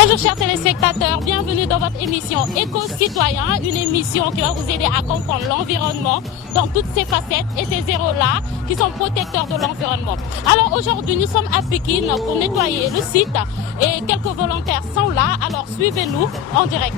Bonjour chers téléspectateurs, bienvenue dans votre émission Éco-Citoyen, une émission qui va vous aider à comprendre l'environnement dans toutes ses facettes et ces héros-là qui sont protecteurs de l'environnement. Alors aujourd'hui, nous sommes à Pékin pour nettoyer le site et quelques volontaires sont là, alors suivez-nous en direct.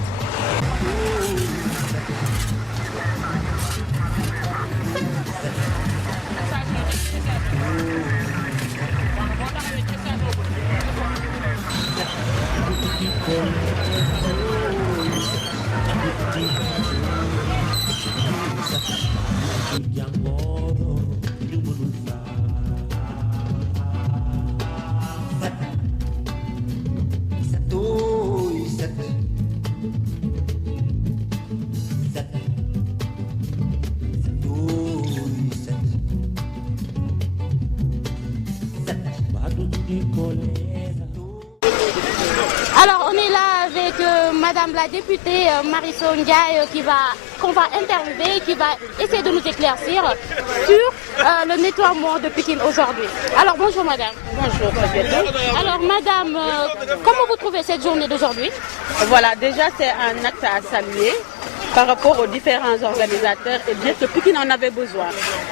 Alors on est là avec Madame la députée Marisol Ndiaye qu'on va interviewer, qui va essayer de nous éclaircir sur le nettoiement de Pékin aujourd'hui. Alors bonjour Madame. Bonjour. Alors Madame, comment vous trouvez cette journée d'aujourd'hui? Voilà, déjà c'est un acte à saluer par rapport aux différents organisateurs et dire que Pékin en avait besoin.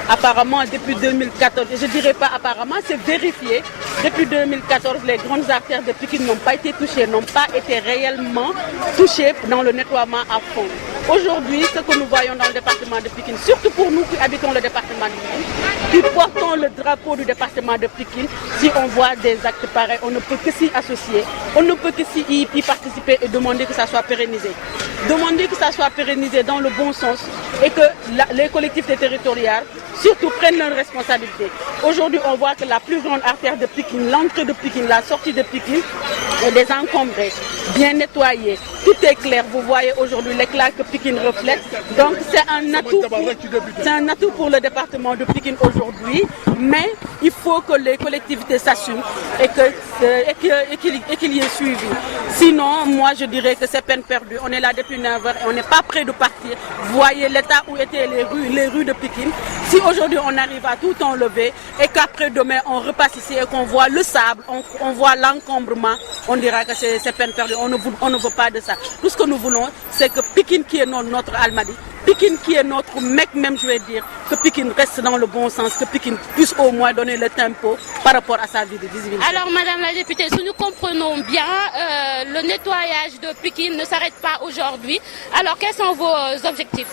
Apparemment depuis 2014, je ne dirais pas apparemment, c'est vérifié, depuis 2014 les grandes artères de Pékin n'ont pas été touchées, n'ont pas été réellement touchées dans le nettoiement à fond. Aujourd'hui, ce que nous voyons dans le département de Pékin, surtout pour nous qui habitons le département de Pékin, qui portons le drapeau du département de Pékin, si on voit des actes pareils, on ne peut que s'y associer, on ne peut que s'y participer et demander que ça soit pérennisé. Demander que ça soit pérennisé dans le bon sens et que les collectivités territoriales surtout prennent leurs responsabilités. Aujourd'hui, on voit que la plus grande artère de Pékin, l'entrée de Pékin, la sortie de Pékin est désencombrée, bien nettoyée. Tout est clair. Vous voyez aujourd'hui l'éclat que Pékin reflète. Donc c'est un atout pour le département de Pékin aujourd'hui. Mais il faut que les collectivités s'assument et qu'il y ait suivi. Sinon, moi je dirais que c'est peine perdue. On est là depuis 9 heures et on n'est pas prêt de partir. Vous voyez l'état où étaient les rues de Pékin. Si aujourd'hui on arrive à tout enlever et qu'après demain on repasse ici et qu'on voit le sable, on voit l'encombrement, on dira que c'est peine perdue. On ne veut pas de ça. Tout ce que nous voulons, c'est que Pékin qui est notre Almadies, Pékin qui est notre mec même, je vais dire, que Pékin reste dans le bon sens, que Pékin puisse au moins donner le tempo par rapport à sa visibilité. Alors Madame la députée, si nous comprenons bien, le nettoyage de Pékin ne s'arrête pas aujourd'hui. Alors quels sont vos objectifs?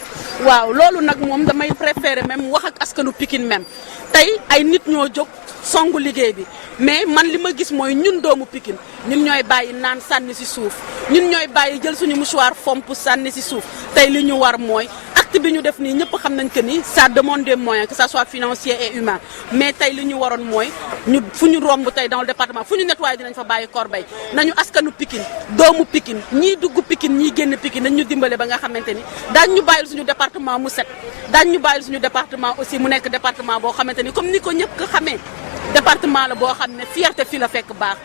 Waaw loolu nag moom damay préférer même wax ak askanu Pékin même tey ay nit ñoo jóg songu liggéey bi mais man li ma gis mooy ñun doomu Pékin ñun ñooy bàyyi naan sànni si suuf ñun ñooy bàyyi jël suñu mouchoir fomp sànni si suuf tey li ñu war mooy acte bi ñu def nii ñëpp xam nañ que ni ça demande des moyens que ça soit financier et humain mais tey li ñu waroon mooy ñu fu ñu romb tey dans le département fu ñu nettoyé dinañ fa bàyyi corbeille nañu askanu Pékin doomu Pékin ñii dugg Pékin ñii génn Pékin nañ ñu dimbale ba nga xamante ni daañ ñu bàyyil suñu département mu set daañ ñu bàyyil suñu département aussi mu nekk département boo xamante ni comme ni ko ñëpp ko xamee département la boo xam ne fierté fi la fekk baax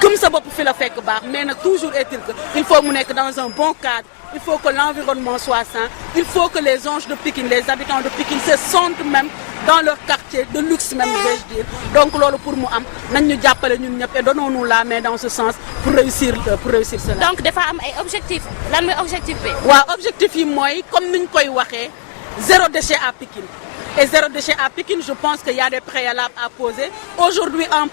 gëm sa bopp fi la fekk baax mais nag toujours est-il que il faut mu nekk dans un bon cadre il faut que l'environnement soit sain il faut que les anges de Pékin les habitants de Pékin se sentent même dans leur quartier de luxe même vais-je dire donc loolu pour mu am nañ ñu jàppale ñun ñëpp et donnons-nous la main dans ce sens pour réussir cela. Donc dafa am ay objectifs lan mooy objectif bi. waaw objectif yi mooy comme niñ koy waxee zéro déchet à Pékin. Et zéro déchet à Pékin, je pense qu'il y a des préalables à poser. Aujourd'hui, un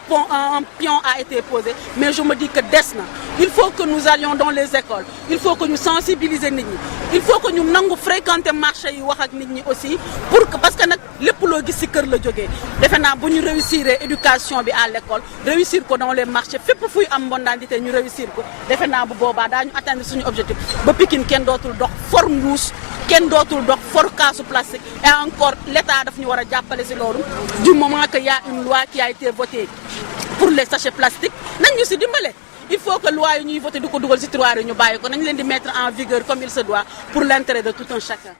pion a été posé, mais je me dis que desna. Il faut que nous allions dans les écoles. Il faut que nous sensibilisions les gens. Il faut que nous fréquentions le marché aussi. Parce que les poulots qui sont là, si nous réussir l'éducation à l'école, réussir dans les marchés, fait pour faire une bonne identité, nous réussir. Nous atteindre notre objectif. Pékin, qui d'autre forme rouge, qui d'autre for casse plastique. Et encore, l'État daf ñu war a jàppale si loolu du moment qu'il y a une loi qui a été votée pour les sachets plastiques nañ ñu si dimbale il faut que loi yi ñuy voté du ko dugal si tiroir yi ñu bàyyi ko nañ leen di mettre en vigueur comme il se doit pour l'intérêt de tout un chacun.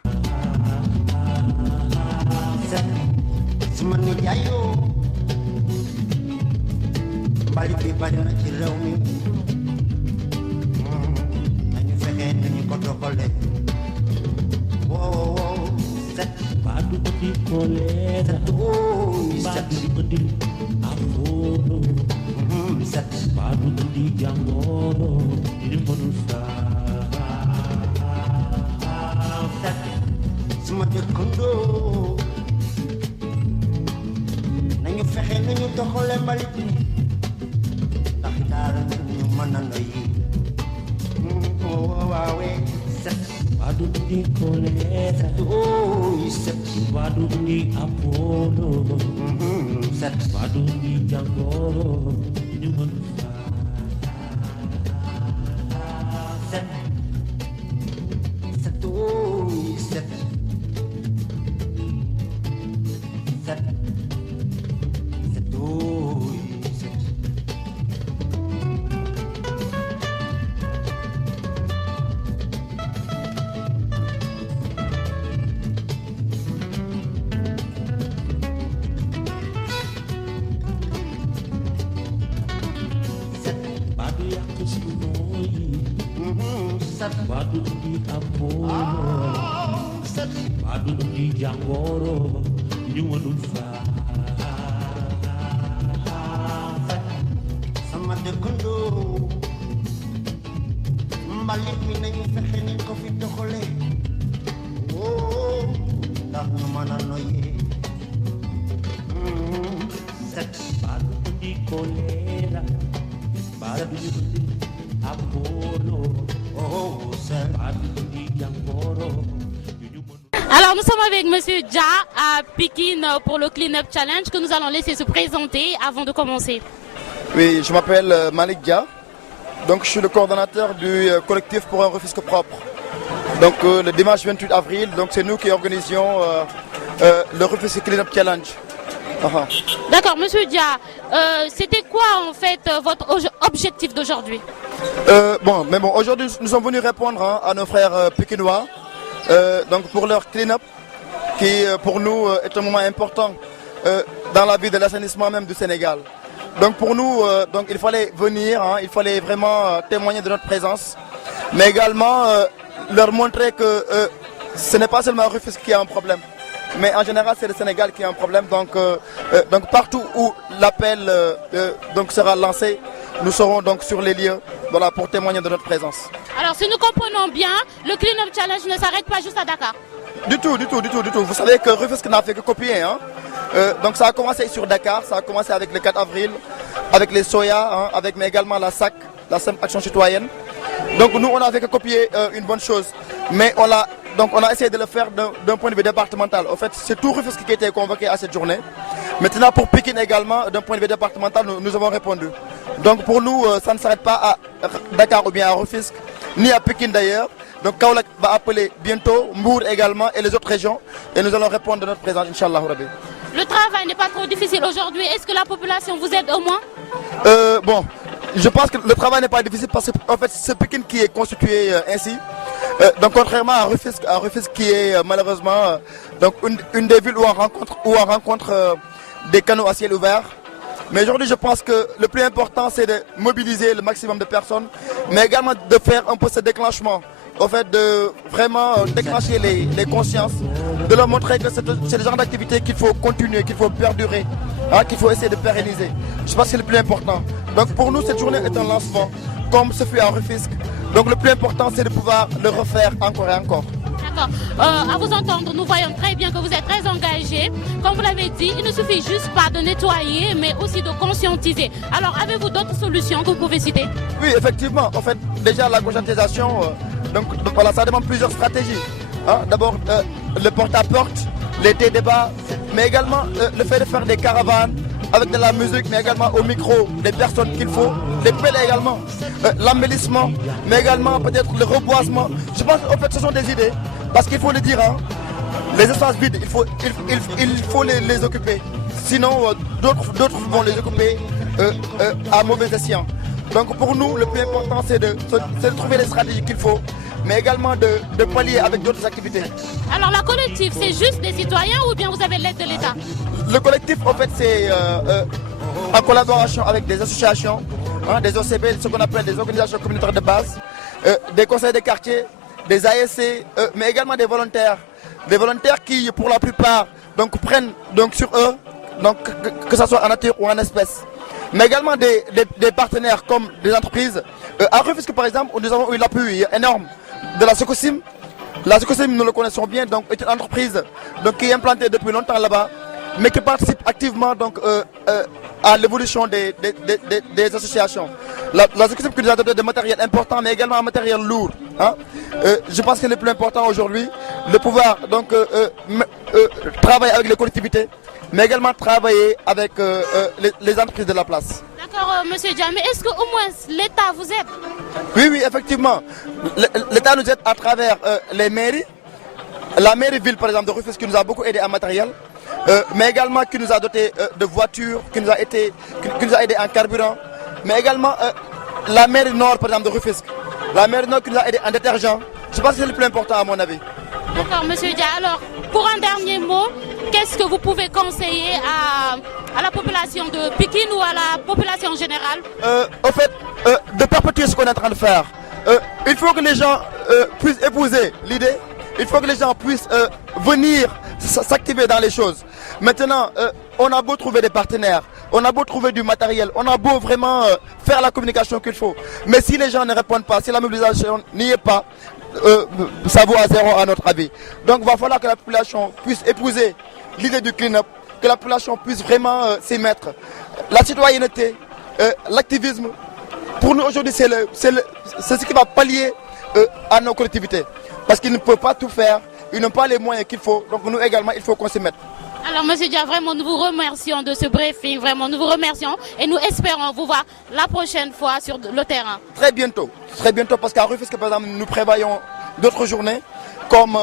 sama dëkkandoo nañu fexe nañu doxale mbalit mi ndax daara ñu mën a noyyi waawee set Badu di kolera, set badu di apolo, set badu di jangoro, nyuman set set set set set badu yak sunoi, set badu di apolo, set badu di jangoro, nyuman sama dëkkandoo mbalit mi nañu fexe ni ko fi doxale ndax ñu mën a noyyee set badu di kolera, badu di apolo, set badu di jangoro, nyuman. Alors nous sommes avec Monsieur Dia à Pikine pour le Clean Up Challenge que nous allons laisser se présenter avant de commencer. Oui, je m'appelle Malik Dia. Donc, je suis le coordonnateur du collectif pour un Rufisque propre. Donc, le dimanche 28 avril, donc c'est nous qui organisions le Rufisque Clean Up Challenge. D'accord, Monsieur Dia, c'était quoi en fait votre objectif d'aujourd'hui? Bon, aujourd'hui, nous sommes venus répondre à nos frères pékinois donc pour leur clean-up, qui pour nous est un moment important dans la vie de l'assainissement même du Sénégal. Donc pour nous, donc il fallait venir, il fallait vraiment témoigner de notre présence, mais également leur montrer que ce n'est pas seulement Rufisque qui a un problème, mais en général c'est le Sénégal qui a un problème. Donc partout où l'appel donc sera lancé, nous serons donc sur les lieux, voilà, pour témoigner de notre présence. Alors si nous comprenons bien, le Clean Up Challenge ne s'arrête pas juste à Dakar. Du tout. Vous savez que Rufisque n'a fait que copier. Donc ça a commencé sur Dakar, ça a commencé avec le 4 avril, avec les Soya, mais également la SAC, la Simple Action Citoyenne. Donc nous, on a fait que copier une bonne chose, mais on a essayé de le faire d'un point de vue départemental. En fait, c'est tout Rufisque qui a été convoqué à cette journée. Maintenant, pour Pikine également, d'un point de vue départemental, nous avons répondu. Donc pour nous, ça ne s'arrête pas à Dakar ou bien à Rufisque, ni à Pikine d'ailleurs. Donc Kaolack va appeler bientôt, Mbour également et les autres régions. Et nous allons répondre de notre présence, Inch'Allah Rabbi. Le travail n'est pas trop difficile aujourd'hui. Est-ce que la population vous aide au moins? Bon, je pense que le travail n'est pas difficile parce que en fait, c'est Pikine qui est constitué ainsi. Donc contrairement à Rufisque qui est malheureusement donc une des villes où on rencontre des canaux à ciel ouvert. Mais aujourd'hui, je pense que le plus important, c'est de mobiliser le maximum de personnes, mais également de faire un peu ce déclenchement. Au fait, de vraiment déclencher les consciences, de leur montrer que c'est le genre d'activité qu'il faut continuer, qu'il faut perdurer, qu'il faut essayer de pérenniser. Je pense que c'est le plus important. Donc pour nous, cette journée est un lancement, comme ce fut à Rufisque. Donc le plus important, c'est de pouvoir le refaire encore et encore. D'accord. À vous entendre, nous voyons très bien que vous êtes très engagés. Comme vous l'avez dit, il ne suffit juste pas de nettoyer, mais aussi de conscientiser. Alors, avez-vous d'autres solutions que vous pouvez citer? Oui, effectivement. En fait, déjà la conscientisation, donc voilà, ça demande plusieurs stratégies. D'abord, le porte-à-porte, les débats, mais également le fait de faire des caravanes avec de la musique, mais également au micro, des personnes qu'il faut, les pelles également, l'embellissement, mais également peut-être le reboisement. Je pense qu'en fait ce sont des idées, parce qu'il faut le dire, les espaces vides, il faut les occuper. Sinon, d'autres vont les occuper à mauvais escient. Donc pour nous, le plus important, c'est de trouver les stratégies qu'il faut, mais également de pallier avec d'autres activités. Alors la collectif, c'est juste des citoyens ou bien vous avez l'aide de l'État? Le collectif, en fait, c'est en collaboration avec des associations, des OCB, ce qu'on appelle des organisations communautaires de base, des conseils de quartier, des ASC, mais également des volontaires. Des volontaires qui, pour la plupart, donc, prennent donc, sur eux, donc, que ce soit en nature ou en espèces. mais également des partenaires comme des entreprises. À Rufisque, par exemple, nous avons eu l'appui énorme de la Socosim. La Socosim, nous le connaissons bien, donc est une entreprise donc, qui est implantée depuis longtemps là-bas, mais qui participe activement donc, à l'évolution des associations. La Socosim qui nous a donné des matériels importants, mais également un matériel lourd. Hein. Je pense que le plus important aujourd'hui, de pouvoir donc, travailler avec les collectivités, mais également travailler avec les entreprises de la place. D'accord, Monsieur Dia, mais est-ce qu'au moins l'État vous aide? Oui, effectivement. L'État nous aide à travers les mairies. La mairie ville, par exemple, de Rufisque, qui nous a beaucoup aidé en matériel, mais également qui nous a doté de voitures, qui nous a aidé en carburant, mais également la mairie nord, par exemple, de Rufisque. La mairie nord qui nous a aidé en détergent. Je pense que c'est le plus important à mon avis. D'accord, Monsieur Dia. Alors, pour un dernier mot, qu'est-ce que vous pouvez conseiller à la population de Pikine ou à la population générale? Au fait, de perpétuer ce qu'on est en train de faire. Il faut que les gens puissent épouser l'idée. Il faut que les gens puissent venir s'activer dans les choses. Maintenant, on a beau trouver des partenaires, on a beau trouver du matériel, on a beau vraiment faire la communication qu'il faut. Mais si les gens ne répondent pas, si la mobilisation n'y est pas, ça vaut à zéro à notre avis. Donc il va falloir que la population puisse épouser l'idée du clean-up, que la population puisse vraiment s'y mettre. La citoyenneté, l'activisme, pour nous aujourd'hui c'est ce qui va pallier à nos collectivités. Parce qu'ils ne peuvent pas tout faire, ils n'ont pas les moyens qu'il faut, donc nous également il faut qu'on s'y mette. Alors Monsieur Dia, vraiment nous vous remercions de ce briefing, vraiment nous vous remercions et nous espérons vous voir la prochaine fois sur le terrain. Très bientôt parce qu'à Rufisque par exemple nous prévoyons d'autres journées comme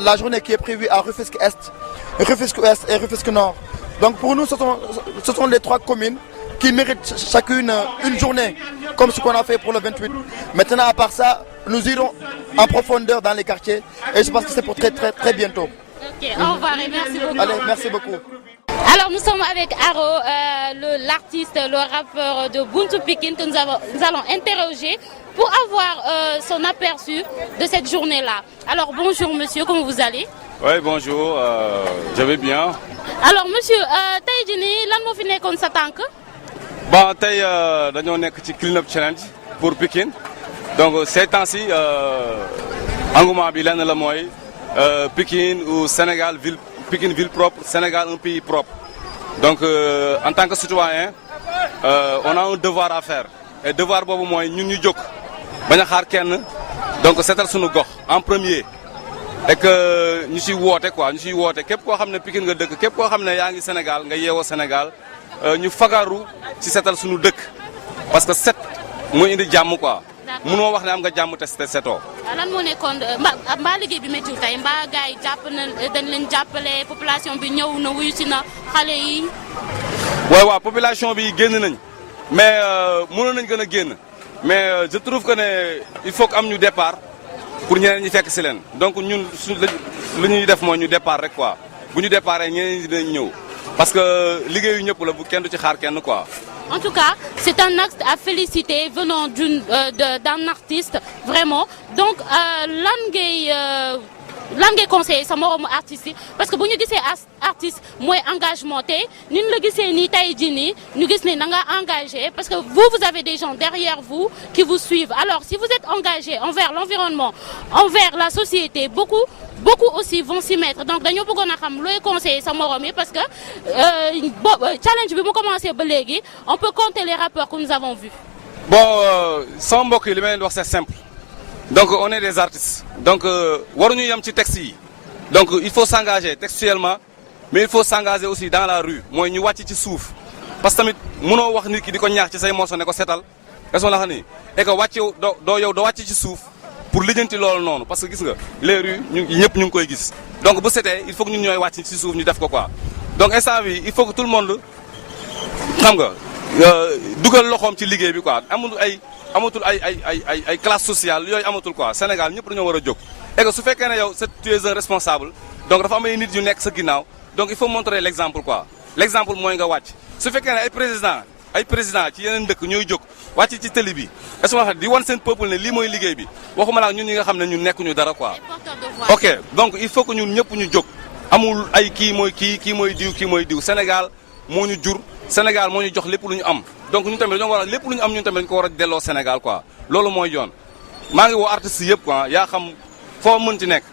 la journée qui est prévue à Rufisque Est, Rufisque Ouest et Rufisque Nord. Donc pour nous ce sont les 3 communes qui méritent chacune une journée comme ce qu'on a fait pour le 28. Maintenant à part ça, nous irons en profondeur dans les quartiers et je pense que c'est pour très bientôt. Ok, au revoir et merci beaucoup. Allez, merci beaucoup. Alors nous sommes avec Aro, l'artiste, le rappeur de Buntu Pikine que nous allons interroger pour avoir son aperçu de cette journée-là. Alors bonjour monsieur, comment vous allez? Oui, bonjour, je vais bien. Alors monsieur, tey jii nii lan moo fi nekkoon sa tànk? Bon, tey dañoo nekk ci Clean Up Challenge pour Pikine. Donc ces temps-ci engouement bi lenn la mooy Pikine ou Sénégal ville, Pikine ville propre, Sénégal un pays propre. Donc en tant que citoyen, on a un devoir à faire. Et devoir boobu mooy ñun ñu jóg bañ a xaar kenn donc seetal suñu gox en premier. Et que ñu siy woote quoi ñu siy woote képp koo xam ne Pikine nga dëkk képp koo xam ne yaa ngi Sénégal nga yeewoo Sénégal ñu fagaru ci seetal suñu dëkk parce que set mooy indi jàmm quoi. Munoo wax ne am nga jàmm te setoo. lan moo nekkoon mbaa liggéey bi méttiwul tey mbaa gars yi jàpp na dañ leen jàppale population bi ñëw na wuyu si na xale yi. waaw population bi génn nañ mais mënoon nañ gën a génn mais je trouve que ne il faut que am ñu départ pour ñeneen ñi fekk si leen donc ñun lu ñuy def mooy ñu départ rek quoi bu ñu départee ñeneen ñi dinañ ñëw parce que liggéeyu ñëpp la bu kenn du ci xaar kenn quoi. En tout cas, c'est un acte à féliciter venant d'un artiste, vraiment. Donc, lan ngay conseiller sa moroomu artiste yi parce que bu ñu gisee artiste mooy engagement te ni ñu la gisee nii tey jii nii ñu gis ne na nga engagé parce que vous avez des gens derrière vous qui vous suivent. Alors, si vous êtes engagé envers l'environnement, envers la société, beaucoup aussi vont s'y mettre. Donc dañoo bëggoon a xam looy conseiller sa morom yi parce que challenge bi mu commencé ba léegi on peut compter les rappeurs que nous avons vus. Bon sama mbokk yi li ma leen wax c'est simple donc on est des artistes donc waruñu yem ci texte yi donc il faut s'engager textuellement mais il faut s'engager aussi dans la rue mooy ñu wàcc ci suuf parce que tamit mënoo wax nit ki di ko ñaax ci say morceau ne ko setal est-ce que la xam ni et que wàcc doo wàcc ci suuf pour lijjanti loolu noonu parce que gis nga les rues ñëpp ñu ngi koy gis donc bu setee il faut que ñun ñooy wàcc ci suuf ñu def ko quoi donc instant bi il faut que tout le monde xam nga dugal loxoom ci liggéey bi quoi amatul ay classe sociale yooyu amatul quoi Sénégal ñëpp dañoo war a jóg et que su fekkee ne yow tu es un responsable donc dafa am ay nit yu nekk sa ginnaaw donc il faut montrer l'exemple quoi l'exemple mooy nga wàcc su fekkee ne ay président ci yeneen dëkk ñooy jóg wàcc ci télé bi est-ce que di wan seen peuple ne lii mooy liggéey bi waxuma la ñun ñi nga xam ne ñun nekkuñu dara quoi. ok donc il faut que ñun ñëpp ñu jóg amul ay kii mooy diw Sénégal moo ñu jur Sénégal moo ñu jox lépp lu ñu am donc ñun tamit dañoo war a lépp lu ñu am ñun tamit dañu ko war a delloo Sénégal quoi loolu mooy yoon maa ngi woo artistes yëpp quoi yaa xam foo mën ci nekk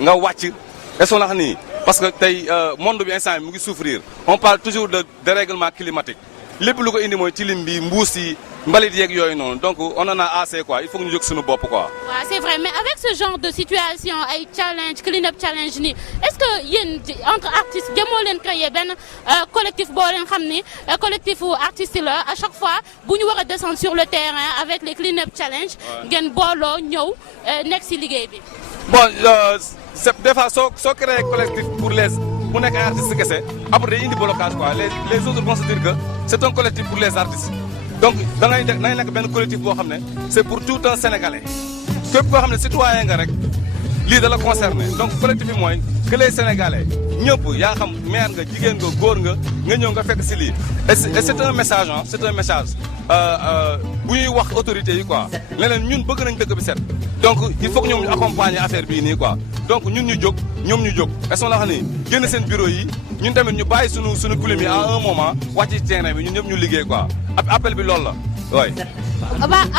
nga wàcc est-ce que nii parce que tey monde bi instant bi mu ngi souffrir on parle toujours de dérèglement climatique lépp lu ko indi mooy tilim bi mbuus yi mbalit yeeg yooyu noonu donc on en a assez quoi il faut que ñu jóg suñu bopp quoi. waaw c'est vrai mais avec ce genre de situation ay challenge clean up challenge nii est-ce que yéen entre artistes jëmoo leen créer benn collectif boo leen xam ni collectif artistes la à chaque fois bu ñu war a descendre sur le terrain avec les clean up challenge ngeen booloo ñëw nekk ci liggéey bi. bon c'est des fois soo créé collectif pour les bu nekk ay artistes kese après day indi blocage quoi les autres vont se dire que c'est un collectif pour les artistes. donc da ngay nekk benn collectif boo xam ne c'est pour tout un Sénégalais képp koo xam ne citoyen nga rek lii da la concerné donc collectif bi mooy que les Sénégalais ñëpp yaa xam maire nga jigéen nga góor nga ñëw nga fekk si lii et c'est un message ah c'est un message bu ñuy wax autorités yi quoi leneen ñun bëgg nañ dëkk bi set donc il faut que ñoom ñu accompagner affaire bii nii quoi donc ñun ñu jóg ñoom ñu jóg est-ce que la xam ni génn seen bureau yi ñun tamit ñu bàyyi suñu plume yi à un moment wàcc ci terrain bi ñun ñëpp ñu liggéey quoi appel bi loolu la waay.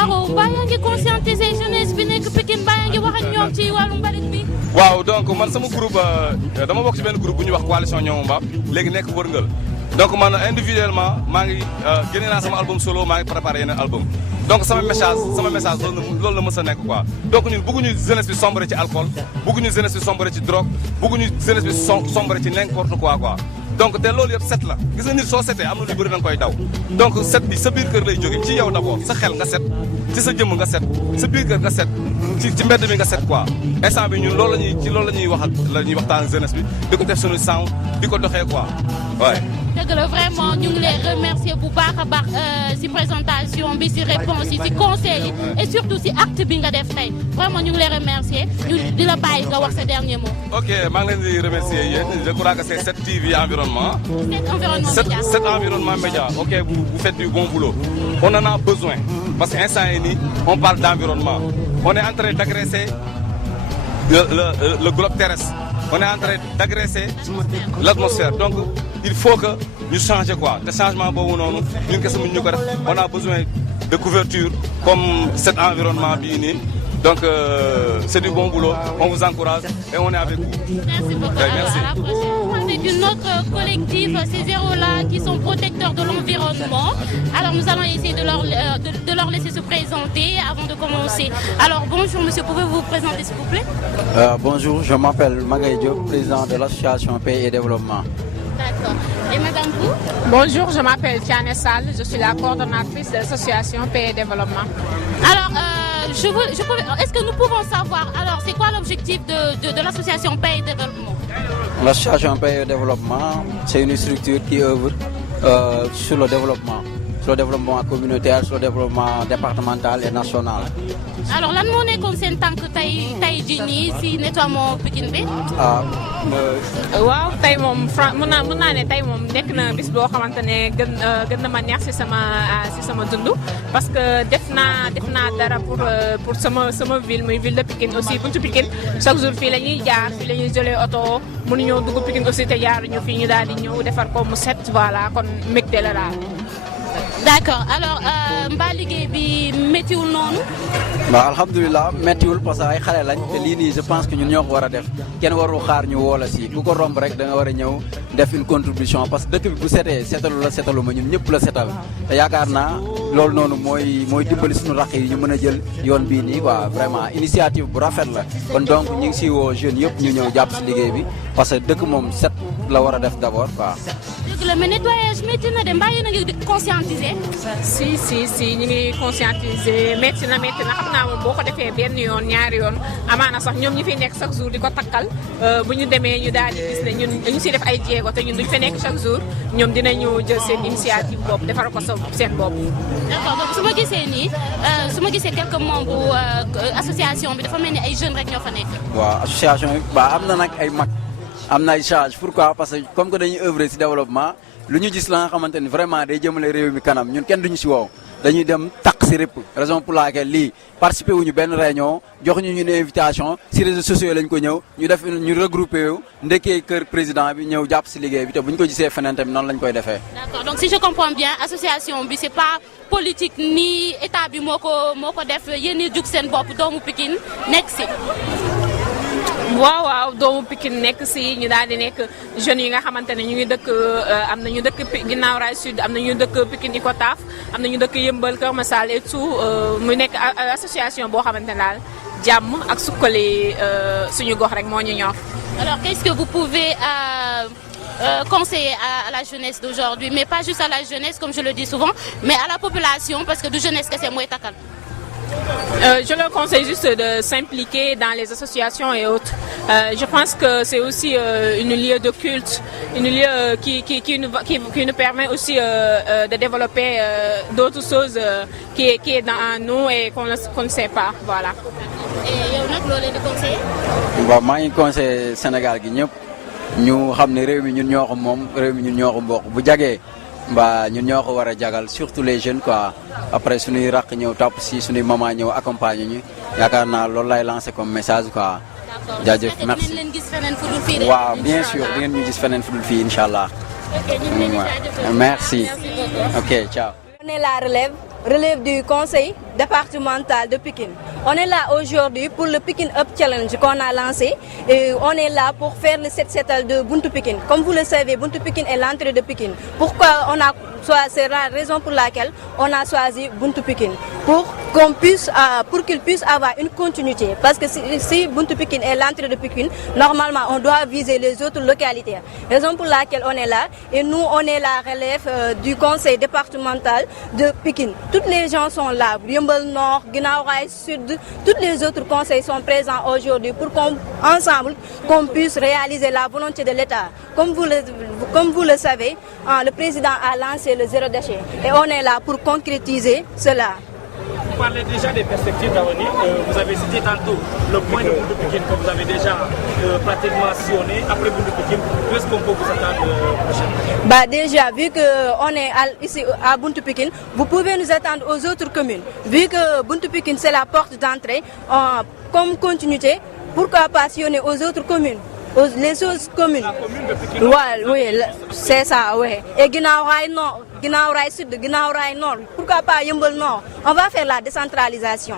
Aro mbaa yaa ngi conscientiser jeunesse bi nekk Pikine mbaa yaa ngi wax ak ñoom ci wàllu mbalit bi. waaw donc man sama groupe dama bokk ci benn groupe bu ñuy wax coalition Ñoom Mbaam léegi nekk wërngal donc man individuellement maa ngi génne naa sama album solo maa ngi préparé yeneen album donc sama message loolu la mës a nekk quoi donc ñun bëgguñu jeunesse bi sombre ci alcool bëgguñu jeunesse bi sombre ci drogue bëgguñu jeunesse bi sombre ci n'importe quoi donc te loolu yëpp set la gis nga nit soo setee am na lu bëri da nga koy daw donc set bi sa biir kër lay jóge ci yow d'abord sa xel nga set ci sa jëmm nga set sa biir kër nga set ci mbedd bi nga set quoi instant bi ñun loolu la ñuy waxtaan jeunesse bi di ko def suñu sound di ko doxee quoi waaye. dëgg la vraiment ñu ngi lay remercier bu baax a baax ci présentation bi ci réponse yi ci conseil yi et surtout ci acte bi nga def tey vraiment ñu ngi lay remercier ñu di la bàyyi nga wax sa dernier mot. ok maa ngi leen di remercier yéen je crois que c'est 7TV environnement. 7 environnement média ok vous faites du bon boulot. on en a besoin parce que instant yii nii on parle d'environnement on est en train d'agresser le globe terrestre on est en train d'agresser l'atmosphère donc il faut que ñu changer quoi te changement boobu noonu ñun kese mu ñu ko def on a besoin de couverture comme cet environnement bii nii donc c'est du bon boulot on vous encourage et on est avec vous. Merci beaucoup. Merci. À la prochaine. Avec une autre collectif, ces zéros-là qui sont protecteurs de l'environnement. Alors nous allons essayer de leur laisser se présenter avant de commencer. Alors bonjour monsieur, pouvez-vous vous présenter s'il vous plaît? Bonjour, je m'appelle Magaye Diop, président de l'association Paix et Développement. D'accord. Et madame vous? Bonjour, je m'appelle Tiane Sall, je suis la coordonnatrice de l'association Paix et Développement. Alors, est-ce que nous pouvons savoir, alors c'est quoi l'objectif de l'association Paix et Développement? L'association Paix et Développement, c'est une structure qui œuvre sur le développement communautaire, sur le développement départemental et national. Alors lan moo nekkoon seen tànk tey jii nii si nettoiement Pikine bi. waaw tey moom mën naa ne tey moom nekk na bis boo xamante ne gën na ma neex si sama dund parce que def naa dara pour sama ville muy ville de Pikine aussi buntu Pikine chaque jour fii la ñuy jaar fii la ñuy jëlee oto mënuñoo dugg Pikine aussi te jaaruñu fii ñu daal di ñëw defar ko mu set voilà kon mbégte la daal. D'accord alors mbaa liggéey bi méttiwul noonu. waaw alhamdulilah méttiwul parce que ay xale lañ te lii nii je pense que ñun ñoo ko war a def kenn warul xaar ñu woo la si ku ko romb rek da nga war a ñëw def une contribution parce que dëkk bi bu setee setalu la setalu ma ñun ñëpp la setal te yaakaar naa loolu noonu mooy dimbali suñu rakk yi ñu mën a jël yoon bii nii quoi vraiment initiative bu rafet la kon donc ñu ngi si woo jeunes yëpp ñu ñëw jàpp si liggéey bi parce que dëkk moom set la war a def d'abord quoi. dëgg la mais nettoyage métti na de mbaa yéen a ngi conscientiser. si ñu ngi conscientiser métti na xam naa moom boo ko defee benn yoon ñaari yoon amaana sax ñoom ñi fi nekk chaque jour di ko takkal bu ñu demee ñu daal di gis ne ñun dañu siy def ay jéego te ñun duñ fa nekk chaque jour ñoom dinañu jël seen initiative bopp defar ko seen bopp. d'accord donc su ma gisee quelques membres association bi dafa mel ni ay jeunes rek ñoo fa nekk. waaw association bi am na nag ay mag am na ay charge pourquoi parce que comme que dañuy œuvrer ci développement lu ñu gis la nga xamante ni vraiment day jëmale réew mi kanam ñun kenn duñu ci woow dañuy dem takk si répp raison pour laquelle lii participer wuñu benn réunion jox ñu une invitation si réseaux sociaux lañ ko ñëw ñu def ñu regroupé wu ndekkee kër président bi ñëw jàpp si liggéey bi te bu ñu ko gisee feneen tamit noonu lañ koy defee. D'accord, donc si je comprends bien association bi c'est pas politique ni état bi moo ko def yéen ñi jug seen bopp doomu Pikine nekk si. waaw doomu Pikine nekk si ñu daal di nekk jeunes yi nga xamante ne ñu ngi dëkk am na ñu dëkk Guinaw Rail Sud am na ñu dëkk Pikine Icotaf am na ñu dëkk Yëmbal Kër Masal et tout mu nekk association boo xamante ne daal jàmm ak sukkali suñu gox rek moo ñu ñor. Alors qu'est-ce que vous pouvez conseiller à la jeunesse d'aujourd'hui, mais pas juste à la jeunesse comme je le dis souvent, mais à la population parce que du jeunesse que c'est mooy takkal. Je leur conseille juste de s'impliquer dans les associations et autres. Je pense que c'est aussi une lieu de culte, une lieu qui nous permet aussi de développer d'autres choses qui est dans nous et qu'on ne sait pas. Voilà. Et yow nag loo leen di conseiller? waaw maa ngi conseillé Sénégal gi ñëpp ñu xam ne réew mi ñun ñoo ko moom réew mi ñun ñoo ko mbokk bu jagee mbaa ñun ñoo ko war a jagal surtout les jeunes quoi après suñuy raq ñëw topp si suñuy maman ñëw accompagner ñu yaakaar naa loolu lay lancé comme message quoi. jaajëf merci waaw bien sûr di ngeen ñu gis feneen fu dul fii incha allah. merci ok ciao. On est la relève du conseil départemental de Pikine. On est là aujourd'hui pour le Pikine Up Challenge qu'on a lancé et on est là pour faire le set setal de Buntu Pikine. Comme vous le savez, Buntu Pikine est l'entrée de Pikine. Pourquoi c'est la raison pour laquelle on a choisi Buntu Pikine pour qu'il puisse avoir une continuité. Parce que si Buntu Pikine est l'entrée de Pikine, normalement on doit viser les autres localités. Raison pour laquelle on est là et nous on est la relève du conseil départemental de Pikine. Toutes les gens sont là, Yeumbeul Nord, Guinaw Rail Sud, tous les autres conseils sont présents aujourd'hui pour qu'ensemble qu'on puisse réaliser la volonté de l'État. Comme vous le savez, le président a lancé le zéro déchet et on est là pour concrétiser cela. Vous parlez déjà des perspectives d'avenir. Vous avez cité tantôt le point de Buntu Pikine que vous avez déjà pratiquement sillonné. Après Buntu Pikine, où est-ce qu'on peut vous attendre prochainement? Déjà, vu qu'on est ici à Buntu Pikine, vous pouvez nous attendre aux autres communes. Vu que Buntu Pikine, c'est la porte d'entrée, comme continuité, pourquoi pas sillonner aux autres communes? Les autres communes. La commune de Pikine. Oui, c'est ça, oui. Et Guinaw Rail Nord, Guinaw Rail Sud, Guinaw Rail Nord. Pourquoi pas Yeumbeul Nord? On va faire la décentralisation.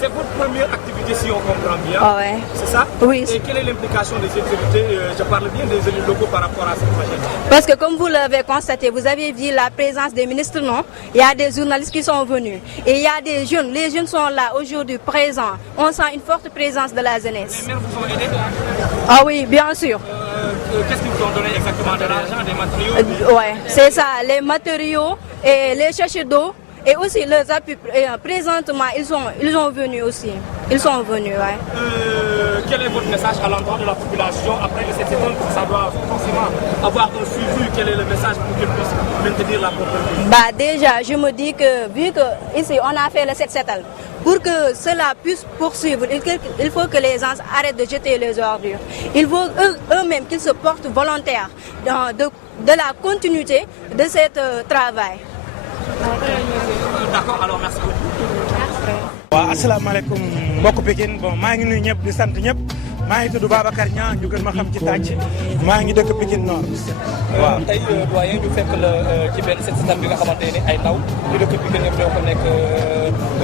C'est votre première activité si on comprend bien. Ah ouais. C'est ça? Oui. Et quelle est l'implication des autorités? Je parle bien des élus locaux par rapport à ce projet. Parce que comme vous l'avez constaté, vous avez vu la présence des ministres, non? Il y a des journalistes qui sont venus. Et il y a des jeunes. Les jeunes sont là aujourd'hui présents. On sent une forte présence de la jeunesse. Les maires vous ont aidé? Ah oui, bien sûr. Qu'est-ce qu'ils vous ont donné exactement? De l'argent, des matériaux? Oui, c'est ça. Les matériaux et les chercheurs d'eau. Et aussi les appuis, présentement, ils sont venus aussi. Ils sont venus, ouais. Quel est votre message à l'endroit de la population après le 7 septembre? Ça doit forcément avoir un suivi. Quel est le message pour qu'ils puissent maintenir la propreté? Déjà, je me dis que vu que ici on a fait le 7 septembre, pour que cela puisse poursuivre, il faut que les gens arrêtent de jeter les ordures. Il faut eux-mêmes qu'ils se portent volontaires de la continuité de ce travail. D'accord, alors merci beaucoup. waaw asalaamaaleykum mbokk Pikine bon maa ngi nuyu ñëpp di sant ñëpp maa ngi tudd Babacar Niang ñu gën ma xam ci tàcc maa ngi dëkk Pikine Nord. waaw tey doyen ñu fekk la ci benn set setal bi nga xamante ne ay ndaw ñu dëkk Pikine ñëpp ñoo ko nekk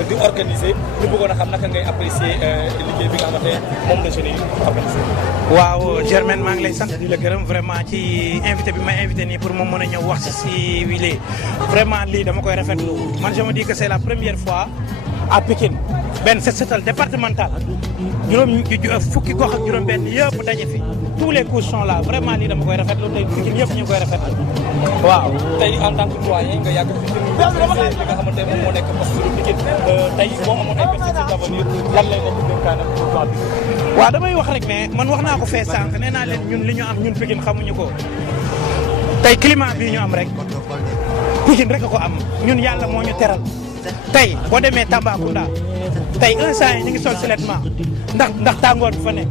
di organiser ñu bëggoon a xam naka ngay apprécier liggéey bi nga xamante ne moom la jeunes yi organiser. waaw Germaine maa ngi lay sant di la gërëm vraiment ci invité bi ma invité nii pour moom mën a ñëw wax si wii vraiment lii dama koy rafetlu man je me dis que c'est la première fois à Pikine benn set setal départemental fukki gox ak juróom benn yëpp daje fi tous les couches sont là vraiment lii dama koy rafetlu tey Pikine yëpp ñu ngi koy rafetlu waaw. tey en tant que doyen nga yàgg Pikine li nga xamante ne moom moo nekk poste de Pikine tey boo amoon ay perspectives d'avenir lan lay nekk dénkaane pour Pikine. waaw damay wax rek ne man wax naa ko fee sànq nee naa leen ñun li ñu am ñun Pikine xamuñu ko tey climat bii ñu am rek Pikine rek a ko am ñun yàlla moo ñu teral tey boo demee Tambacounda tey instant yi ñu ngi sol silettement ndax tàngoor bi fa ne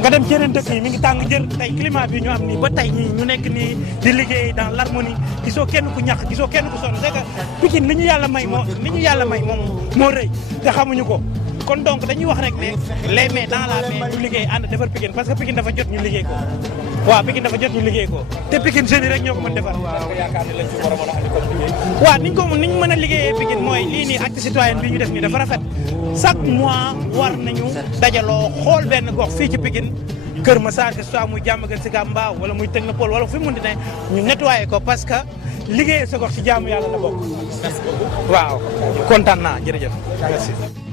nga dem ci yeneen dëkk yi mi ngi tàng jër tey climat bi ñu am nii ba tey ñu nekk nii di liggéey dans l'harmonie gisoo kenn ku ñàkk gisoo kenn ku sonn c'est que Pikine li ñu yàlla may moom moo rëy te xamuñu ko kon donc dañuy wax rek ne les mains dans la main ñu liggéey ànd defar Pikine parce que Pikine dafa jot ñu liggéey ko waaw Pikine dafa jot ñu liggéey ko te Pikine jeunes yi rek ñoo ko mën defar waaw niñ mën a liggéeyee Pikine mooy lii nii acte citoyen bi ñu def nii dafa rafet chaque mois war nañu dajaloo xool benn gox fii ci Pikine Kër Massar que soit muy Diamaguène Sicap Mbao wala muy Technopole wala fi mu mën di ne ñu nettoyé ko parce que liggéeyee sa gox ci jaamu yàlla la bokk. Merci beaucoup. Waaw kontaan naa jërëjëf. Merci.